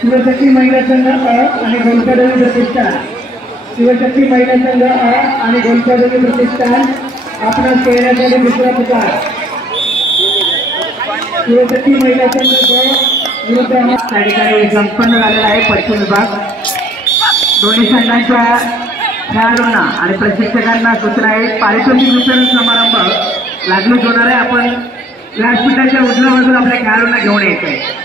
शिवशक्ती महिला संघ आणि गोलकदेवी प्रतिष्ठान, शिवशक्ती महिला संघ आणि गोलकदेवी प्रतिष्ठान आपणास खेळण्यासाठी दुसरा पुकार। शिवशक्ती महिला संघ विरुद्ध त्या ठिकाणी संपन्न झालेला आहे पश्चिम विभाग। दोन्ही संघांच्या खेळाडूंना आणि प्रशिक्षकांना सूचना आहे, पारितोषिक वितरण समारंभ लागलीच होणार आहे। आपण व्यासपीठाच्या उजव्या बाजूला आपल्या खेळाडूंना घेऊन यायचं आहे।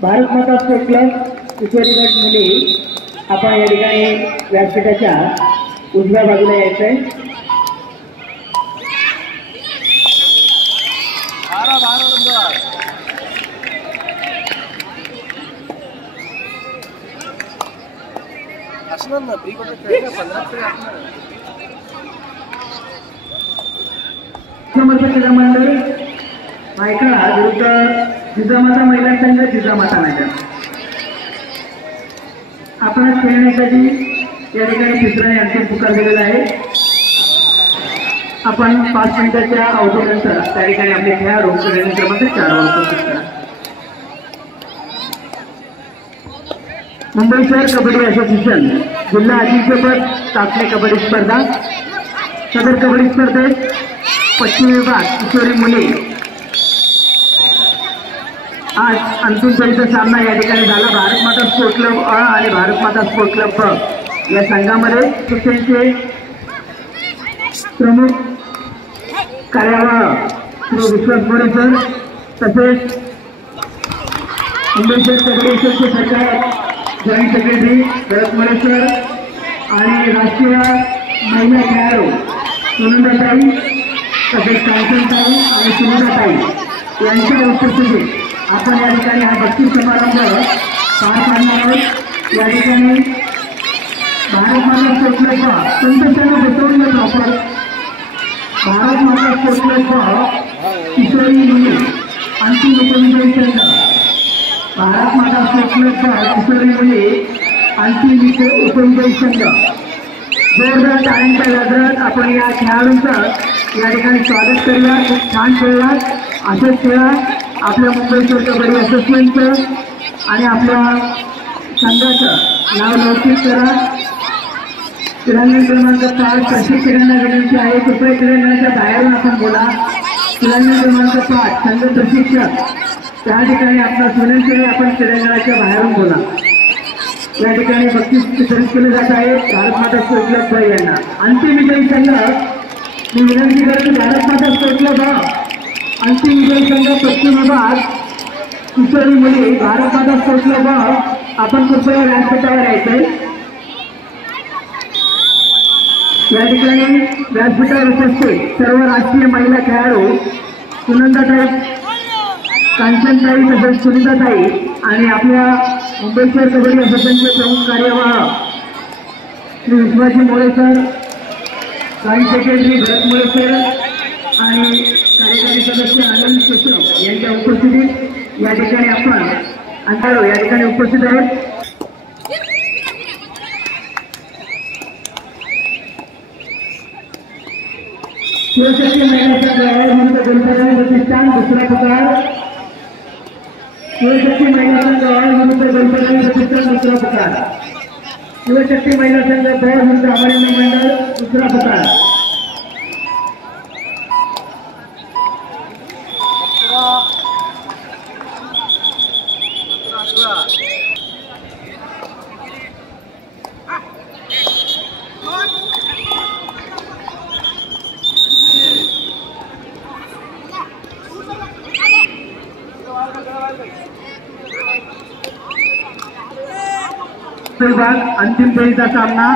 भारत माता स्पोर्ट्स क्लब किशोरी गट मुली आपण या ठिकाणी व्यासपीठाच्या उजव्या बाजूला यायचंय। समर्थ क्रीडा मंडळ मायकडा विरुद्ध जिजामाता महिला संघ जिजामाता नगर। आपण खेळण्यासाठी या ठिकाणी तिसऱ्याने अंतिम पुकार दिलेला आहे। आपण 5 मिनिटाच्या अवधीनंतर त्या ठिकाणी आपले खेळाडू श्रेणी क्रमांक 4 वर उपस्थित करा। मुंबई शहर कबड्डी असोसिएशन जिल्हा अजिंक्यपद चाचणी कबड्डी स्पर्धा, सदर कबड्डी स्पर्धेत पश्चिम विभाग किशोरी मुली आज अंतिम फेरीचा सामना या ठिकाणी झाला। भारत माता स्पोर्ट्स क्लब आणि भारत माता स्पोर्ट्स क्लब ब या संघामध्ये शिक्षणचे प्रमुख कार्यवाह श्री विश्वास मोरे सर, तसेच मुंबई शहर कबड्डी असोसिएशन सरकार joint secretary Bharat More sir आणि राष्ट्रीय महिला खेळाडू सुनंदाताई, तसेच कांचनताई आणि सुनंदाताई यांच्या उपस्थितीत आपण या ठिकाणी हा बक्षीस समारंभ पार पाडणार आहोत। या ठिकाणी भारत माता स्पोर्ट्स क्लब संतोषाने बसवलेलं प्रॉपर भारत माता स्पोर्ट्स क्लब किशोरी मुली अंतिम उपविजयी संघ, भारत माता स्पोर्ट्स क्लब किशोरी मुली अंतिम उपविजयी संघ। जोरदार टाळ्यांच्या गजरात आपण या खेळाडूंचं या ठिकाणी स्वागत करूया। खूप छान खेळला, असेच खेळा। आपल्या मुंबई शहर कबड्डी असोसिएशनचं आणि आपल्या संघाचं नाव लौकिक करा। क्रीडांगण क्रमांक 5 प्रशिक्षकांना विनंती आहे, कृपया क्रीडांगणाच्या बाहेरून आपण बोला। क्रीडांगण क्रमांक 5 संघ प्रशिक्षक त्या ठिकाणी आपणास विनंती आहे, आपण क्रीडांगणाच्या बाहेरून बोला। या ठिकाणी बक्षीस वितरित केले जात आहे भारत माता स्पोर्ट्स क्लब यांना। अंतिम विजयी संघ मी विनंती करतो, भारत माता स्पोर्ट्स क्लब अंतिम विजयी संघ पश्चिम विभाग किशोरी मुली भारत माता स्पोर्ट्स क्लब आपण कृपया व्यासपीठावर यायचंय। या ठिकाणी व्यासपीठावर उपस्थित सर्व राष्ट्रीय महिला खेळाडू सुनंदाताई, कांचनताई, तसेच सुनीताताई आणि आपल्या मुंबई शहर कबड्डी असोसिएशनचे प्रमुख कार्यवाह Shri Vishwaji More sir, joint secretary Bharat More sir आणि कार्यकारी सदस्य आनंद केशव यांच्या उपस्थितीत या ठिकाणी आपण अंधारो या ठिकाणी उपस्थित आहेत। शिवशक्ती महिला संघ विरुद्ध प्रतिष्ठान दुसरा पुकार। शिवशक्ती महिला संघ विरुद्ध प्रतिष्ठान दुसरा पुकार। शिवशक्ती महिला संघ विरुद्ध अमरिंद मंडळ दुसरा पुकार। विभाग अंतिम फेरीचा सामना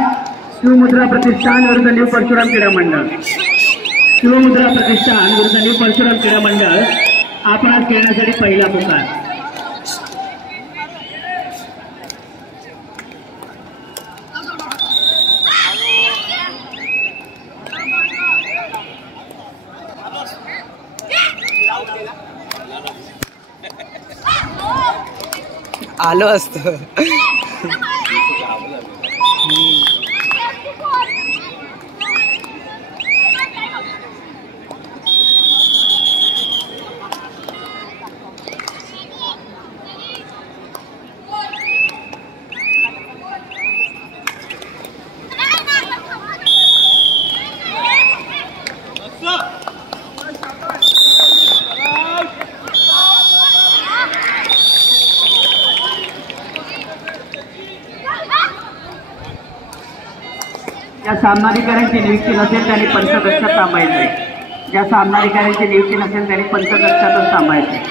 शिवमुद्रा प्रतिष्ठान विरुद्ध न्यू परशुराम क्रीडा मंडळ. शिवमुद्रा प्रतिष्ठान विरुद्ध न्यू परशुराम क्रीडा मंडळ आपण आज खेळण्यासाठी पहिला पुकार. आलो असतो. ज्या सामनाधिकाऱ्यांची नियुक्ती नसेल त्यांनी पंचकक्षात थांबायचे. ज्या सामनाधिकाऱ्यांची नियुक्ती नसेल त्यांनी पंचकक्षातच थांबायचे.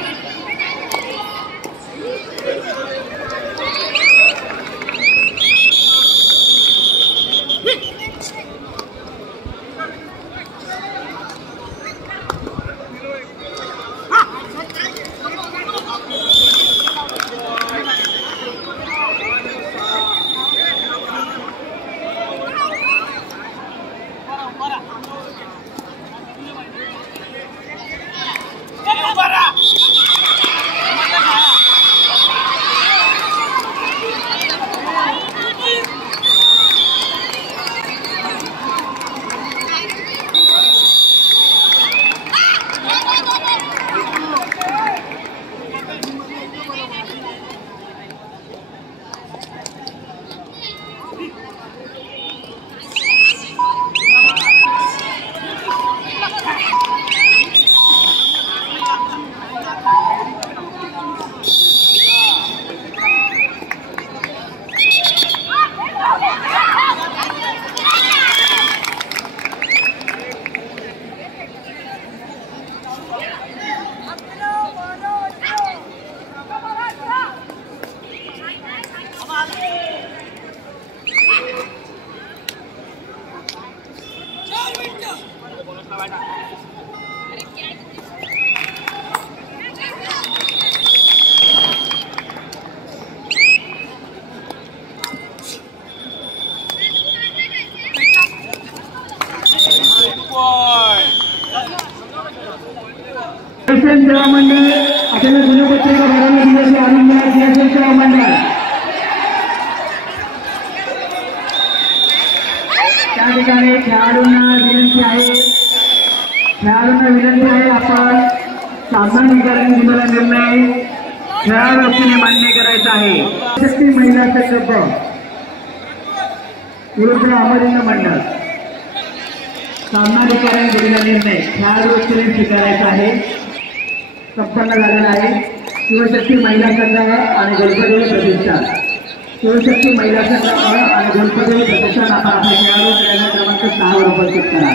सेवा मंडळ आपल्याला गुणपत्रिका भरायला दिलेली आनंद सेवा मंडळ त्या ठिकाणी खेळाडूंना विनंती आहे आपण सामनाधिकाऱ्यांनी दिलेला निर्णय खेळाडूने मान्य करायचा आहे. शक्ती महिला संघ विरुद्ध अमरिंद मंडळ सामनाधिकाऱ्यांनी दिलेला निर्णय खेळाडूने स्वीकारायचा आहे. संपन्न झालेला आहे. शिवशक्ती महिला संघ आणि गणपती प्रतिष्ठान शिवशक्ती महिला संघ आणि गणपती प्रतिष्ठान आपण आपल्या खेळाडू क्रमांक 6 वर उपस्थित करा.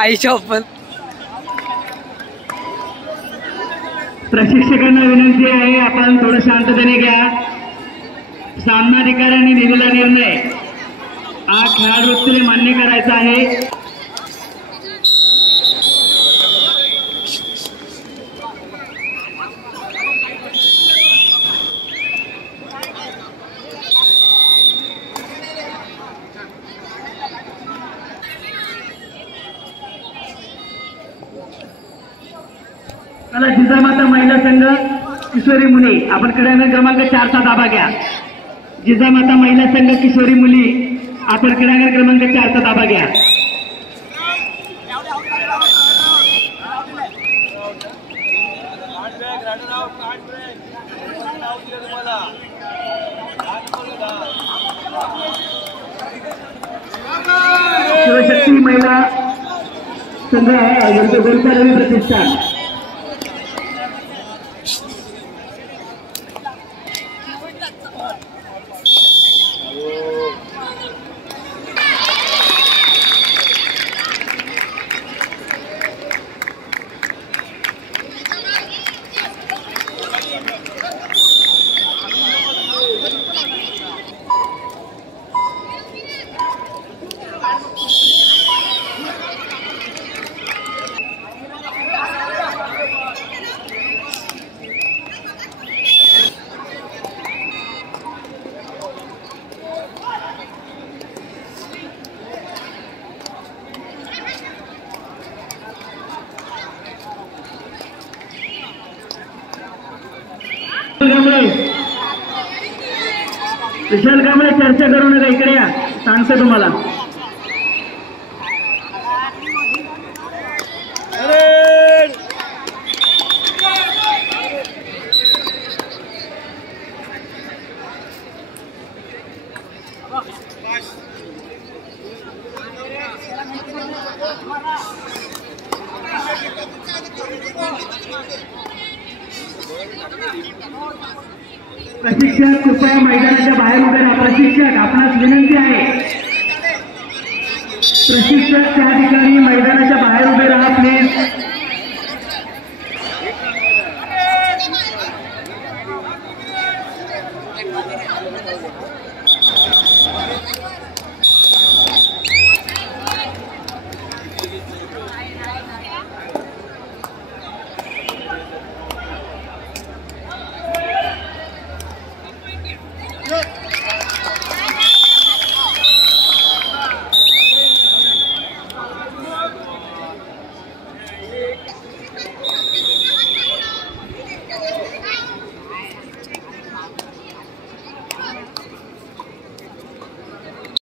आईच्या पण प्रशिक्षकांना विनंती आहे आपण थोडं शांततेने घ्या. सामनाधिकाऱ्यांनी दिलेला निर्णय हा खेळाडूने मान्य करायचा आहे. मला जिजामाता महिला संघ किशोरी मुली आपण क्रीडांगण क्रमांक 4 चा ताबा घ्या. जिजामाता महिला संघ किशोरी मुली आपण क्रीडांगण क्रमांक 4 चा ताबा घ्या. शक्ती महिला संघ गोलकादेवी प्रतिष्ठान. विशाल कांबळे चर्चा करू नका, इकडे या, सांगतो तुम्हाला. प्रशिक्षक कृपया मैदानाच्या बाहेर उभे राहा. प्रशिक्षक आपणास विनंती आहे, प्रशिक्षक त्या ठिकाणी मैदानाच्या बाहेर उभे राहा प्लीज.